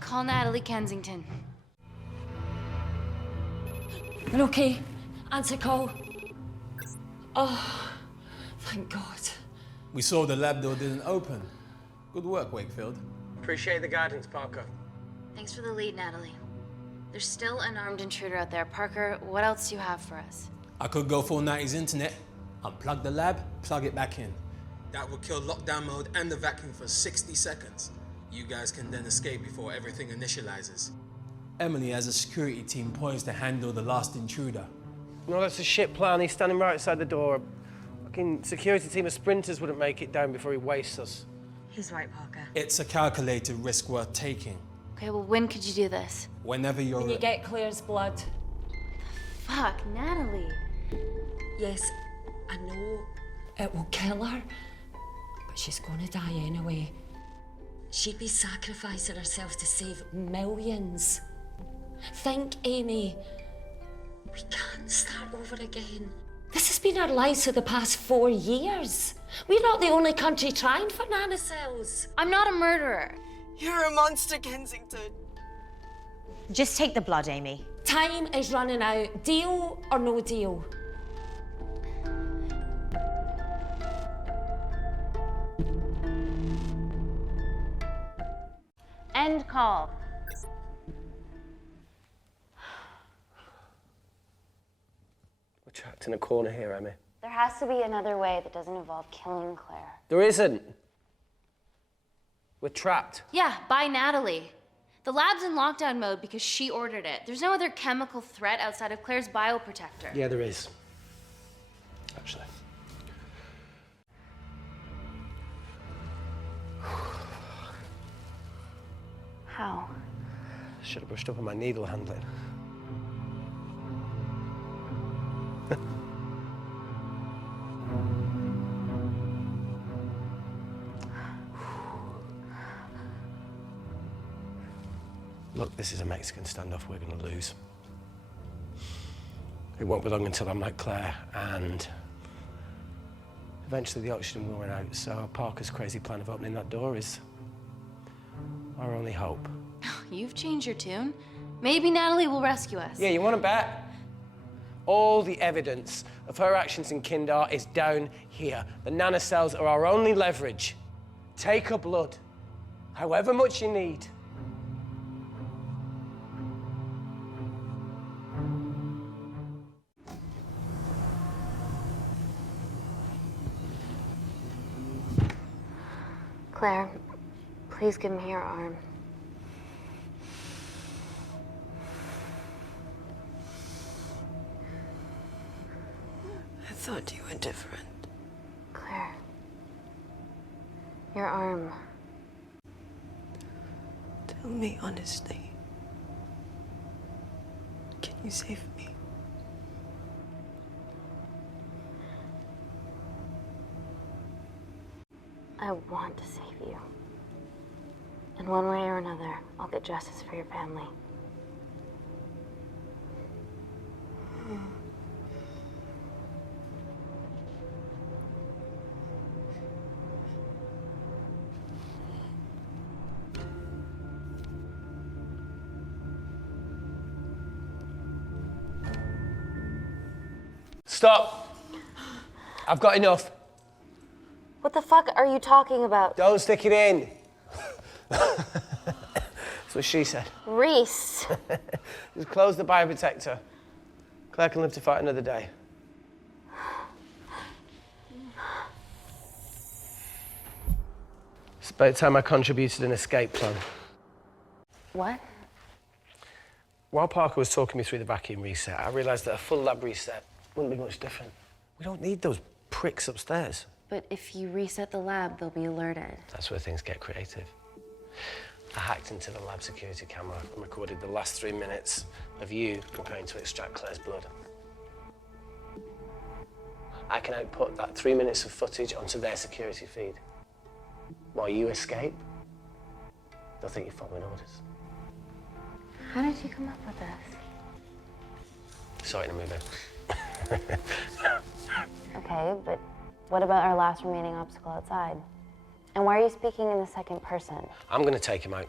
Call Natalie Kensington. We're okay. Answer call. Oh, thank God. We saw the lab door didn't open. Good work, Wakefield. Appreciate the guidance, Parker. Thanks for the lead, Natalie. There's still an armed intruder out there. Parker, what else do you have for us? I could go full 90s internet, unplug the lab, plug it back in. That would kill lockdown mode and the vacuum for 60 seconds. You guys can then escape before everything initializes. Emily has a security team poised to handle the last intruder. No, that's a shit plan. He's standing right outside the door. A fucking security team of sprinters wouldn't make it down before he wastes us. He's right, Parker. It's a calculated risk worth taking. Okay, well, when could you do this? Whenever you're When you get Claire's blood. Fuck, Natalie. Yes, I know. It will kill her. She's gonna die anyway. She'd be sacrificing herself to save millions. Think, Amy. We can't start over again. This has been our lives for the past 4 years. We're not the only country trying for nanocells. I'm not a murderer. You're a monster, Kensington. Just take the blood, Amy. Time is running out. Deal or no deal? End call. We're trapped in a corner here, Emmy. There has to be another way that doesn't involve killing Claire. There isn't. We're trapped. Yeah, by Natalie. The lab's in lockdown mode because she ordered it. There's no other chemical threat outside of Claire's bioprotector. Yeah, there is. Actually. How? Should have brushed up on my needle handling. Look, this is a Mexican standoff we're going to lose. It won't be long until I'm like Claire, and eventually the oxygen will run out, so Parker's crazy plan of opening that door is our only hope. You've changed your tune. Maybe Natalie will rescue us. Yeah, you want to bet? All the evidence of her actions in Kindar is down here. The nanocells are our only leverage. Take her blood, however much you need. Claire, please give me your arm. I thought you were different. Claire, your arm. Tell me honestly. Can you save me? I want to save you. In one way or another, I'll get justice for your family. Stop! I've got enough. What the fuck are you talking about? Don't stick it in. That's what she said. Reese. Just close the bioprotector. Claire can live to fight another day. It's about time I contributed an escape plan. What? While Parker was talking me through the vacuum reset, I realised that a full lab reset wouldn't be much different. We don't need those pricks upstairs. But if you reset the lab, they'll be alerted. That's where things get creative. I hacked into the lab security camera and recorded the last 3 minutes of you preparing to extract Claire's blood. I can output that 3 minutes of footage onto their security feed. While you escape, they'll think you're following orders. How did you come up with this? Saw it in a movie. Okay, but what about our last remaining obstacle outside? And why are you speaking in the second person? I'm gonna take him out.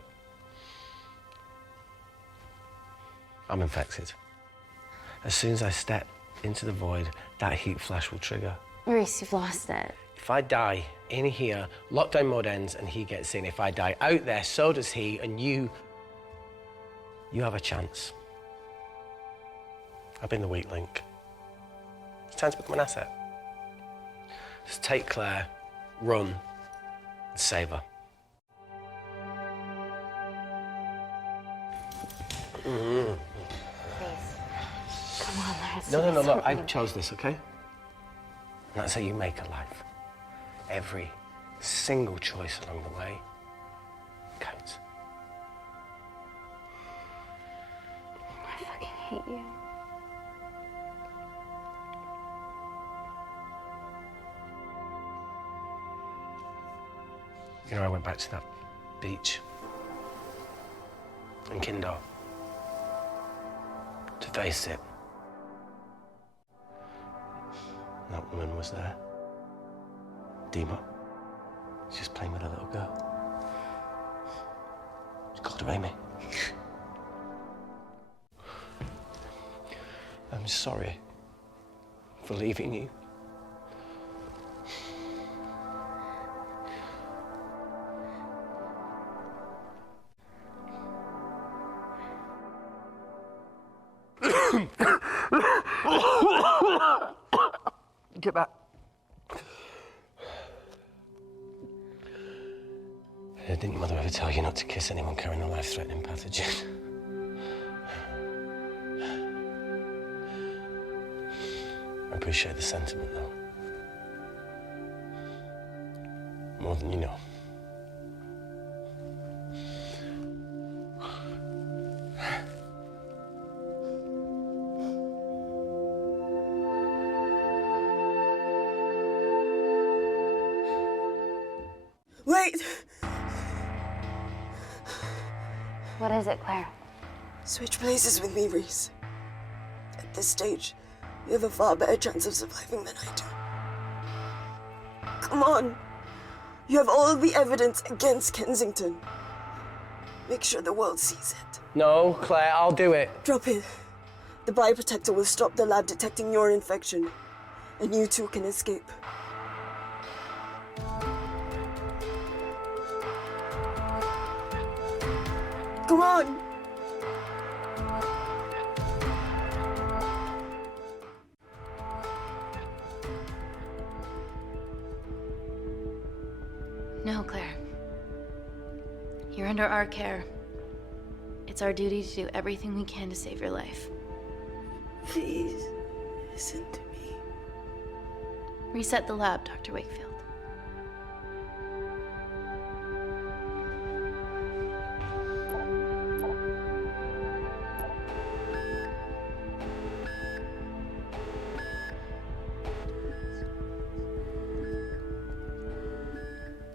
I'm infected. As soon as I step into the void, that heat flash will trigger. Reese, you've lost it. If I die in here, lockdown mode ends and he gets in. If I die out there, so does he, and you have a chance. I've been the weak link. It's time to become an asset. Just take Claire, run, and save her. Please. Come on, let's No, do look, I something. chose this, okay? And that's how you make a life. Every single choice along the way counts. I fucking hate you. You know, I went back to that beach in Kindar to face it. That woman was there. Dima. She was playing with a little girl. She called her Amy. I'm sorry for leaving you. Get back. Didn't your mother ever tell you not to kiss anyone carrying a life-threatening pathogen? I appreciate the sentiment, though. More than you know. Wait! What is it, Claire? Switch places with me, Reese. At this stage, you have a far better chance of surviving than I do. Come on. You have all the evidence against Kensington. Make sure the world sees it. No, Claire, I'll do it. Drop it. The bioprotector will stop the lab detecting your infection, and you two can escape. Come on! No, Claire. You're under our care. It's our duty to do everything we can to save your life. Please, listen to me. Reset the lab, Dr. Wakefield.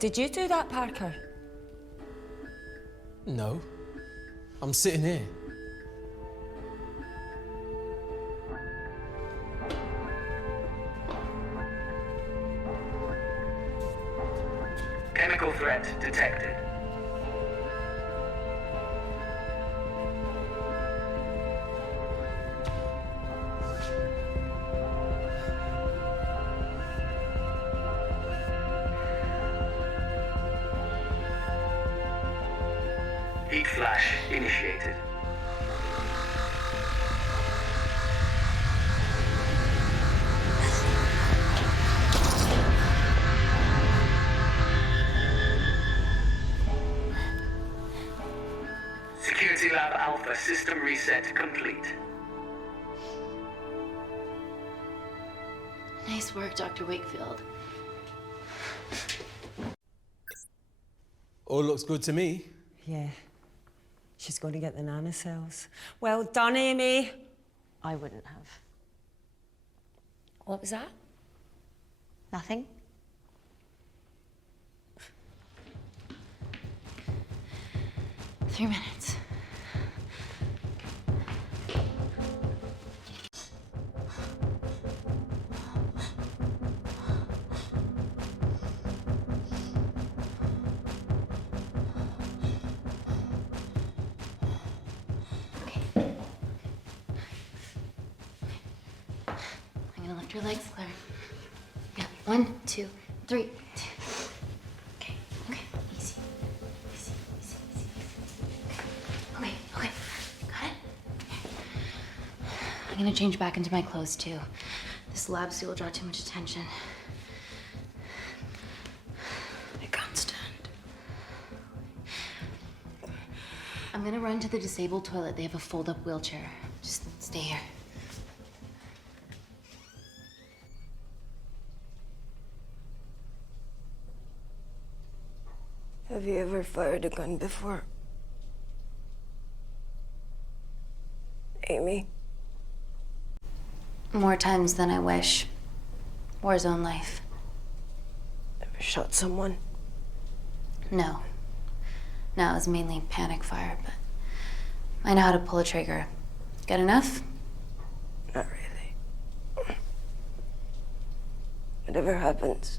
Did you do that, Parker? No. I'm sitting here. Chemical threat detected. Heat flash initiated. Security Lab Alpha system reset complete. Nice work, Dr. Wakefield. All looks good to me. Yeah. She's going to get the nanocells. Well done, Amy. I wouldn't have. What was that? Nothing? 3 minutes. I'm gonna lift your legs, Claire. Yeah, 1, 2, 3. Okay, easy. Easy. Okay, got it? I'm gonna change back into my clothes too. This lab suit will draw too much attention. I can't stand. I'm gonna run to the disabled toilet. They have a fold-up wheelchair. Just stay here. Have you ever fired a gun before? Amy? More times than I wish. War zone life. Ever shot someone? No. No, it was mainly panic fire, but I know how to pull a trigger. Got enough? Not really. Whatever happens,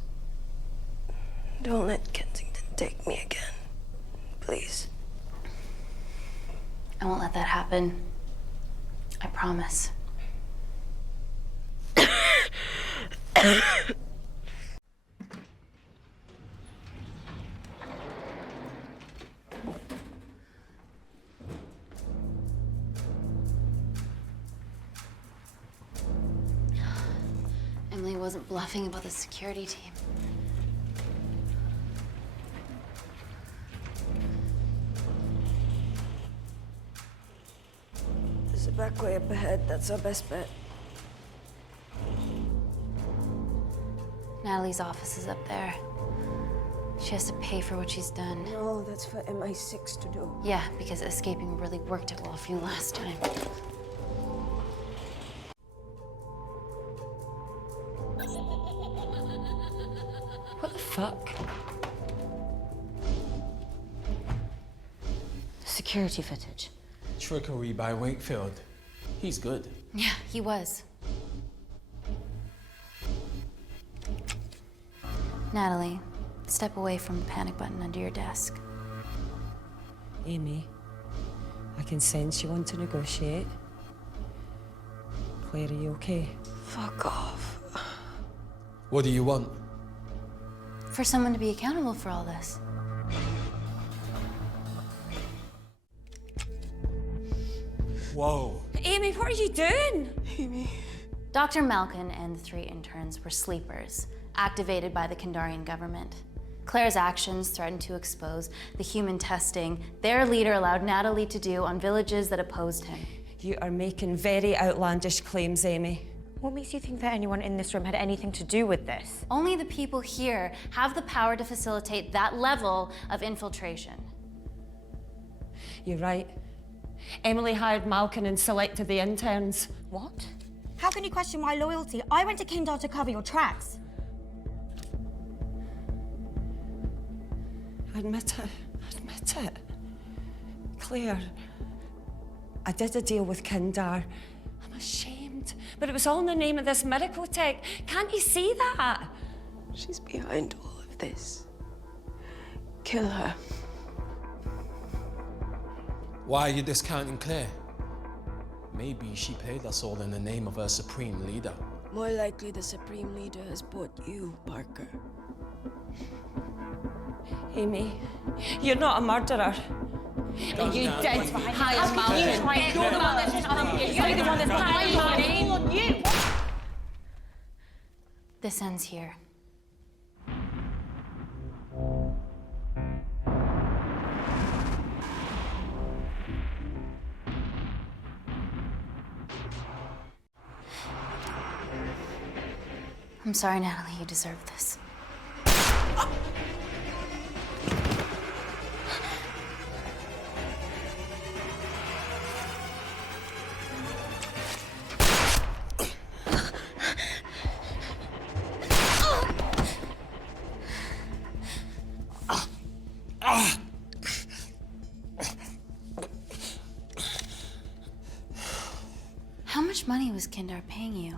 don't let Kensington take me again. Please. I won't let that happen. I promise. Emily wasn't bluffing about the security team. There's a back way up ahead. That's our best bet. Natalie's office is up there. She has to pay for what she's done. No, that's for MI6 to do. Yeah, because escaping really worked it well for you last time. What the fuck? Security footage. Trickery by Wakefield. He's good. Yeah, he was. Natalie, step away from the panic button under your desk. Amy, I can sense you want to negotiate. Claire, are you okay? Fuck off. What do you want? For someone to be accountable for all this. Whoa. Amy, what are you doing? Amy. Dr. Malkin and the 3 interns were sleepers, activated by the Kandarian government. Claire's actions threatened to expose the human testing their leader allowed Natalie to do on villages that opposed him. You are making very outlandish claims, Amy. What makes you think that anyone in this room had anything to do with this? Only the people here have the power to facilitate that level of infiltration. You're right. Emily hired Malkin and selected the interns. What? How can you question my loyalty? I went to Kindar to cover your tracks. Admit it. Admit it. Claire, I did a deal with Kindar. I'm ashamed, but it was all in the name of this miracle tech. Can't you see that? She's behind all of this. Kill her. Why are you discounting Claire? Maybe she paid us all in the name of her supreme leader. More likely the Supreme Leader has bought you, Parker. Amy, you're not a murderer. And you did hire Malkin. You're the one that's hired Malkin. This ends here. I'm sorry, Natalie, you deserve this. How much money was Kindar paying you?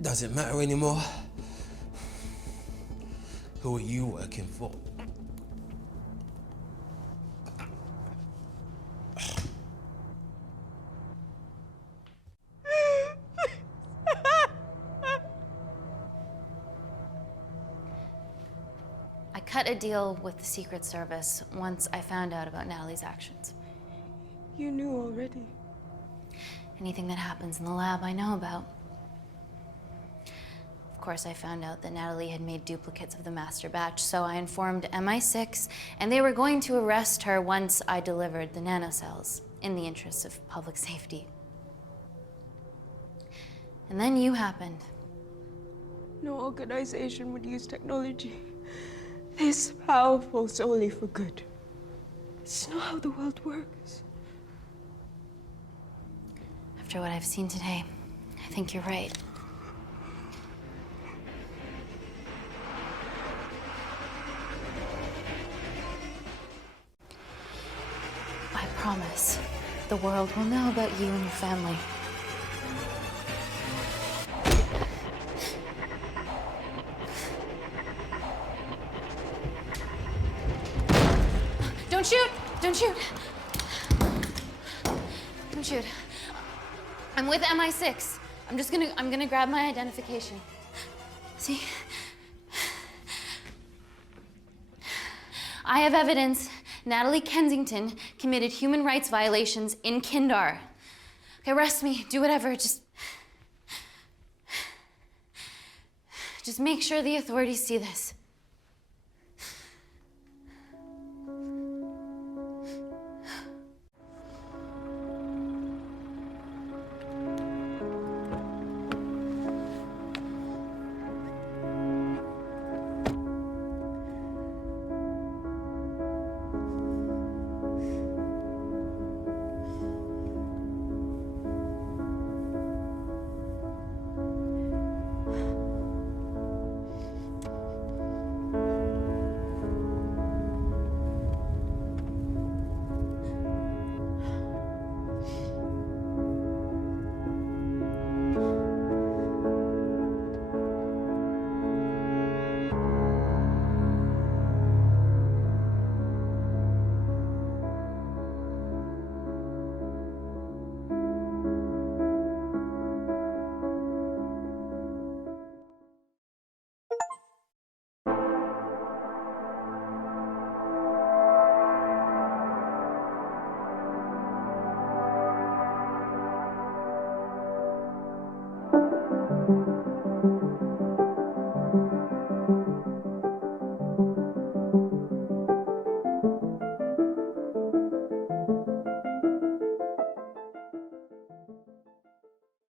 Does it matter anymore? Who are you working for? I cut a deal with the Secret Service once I found out about Natalie's actions. You knew already. Anything that happens in the lab, I know about. Of course, I found out that Natalie had made duplicates of the master batch, so I informed MI6, and they were going to arrest her once I delivered the nanocells, in the interests of public safety. And then you happened. No organization would use technology this powerful solely for good. It's not how the world works. After what I've seen today, I think you're right. promise the world will know about you and your family. Don't shoot! Don't shoot! Don't shoot. I'm with MI6. I'm gonna grab my identification. See? I have evidence Natalie Kensington committed human rights violations in Kindar. Okay, arrest me, do whatever, just make sure the authorities see this.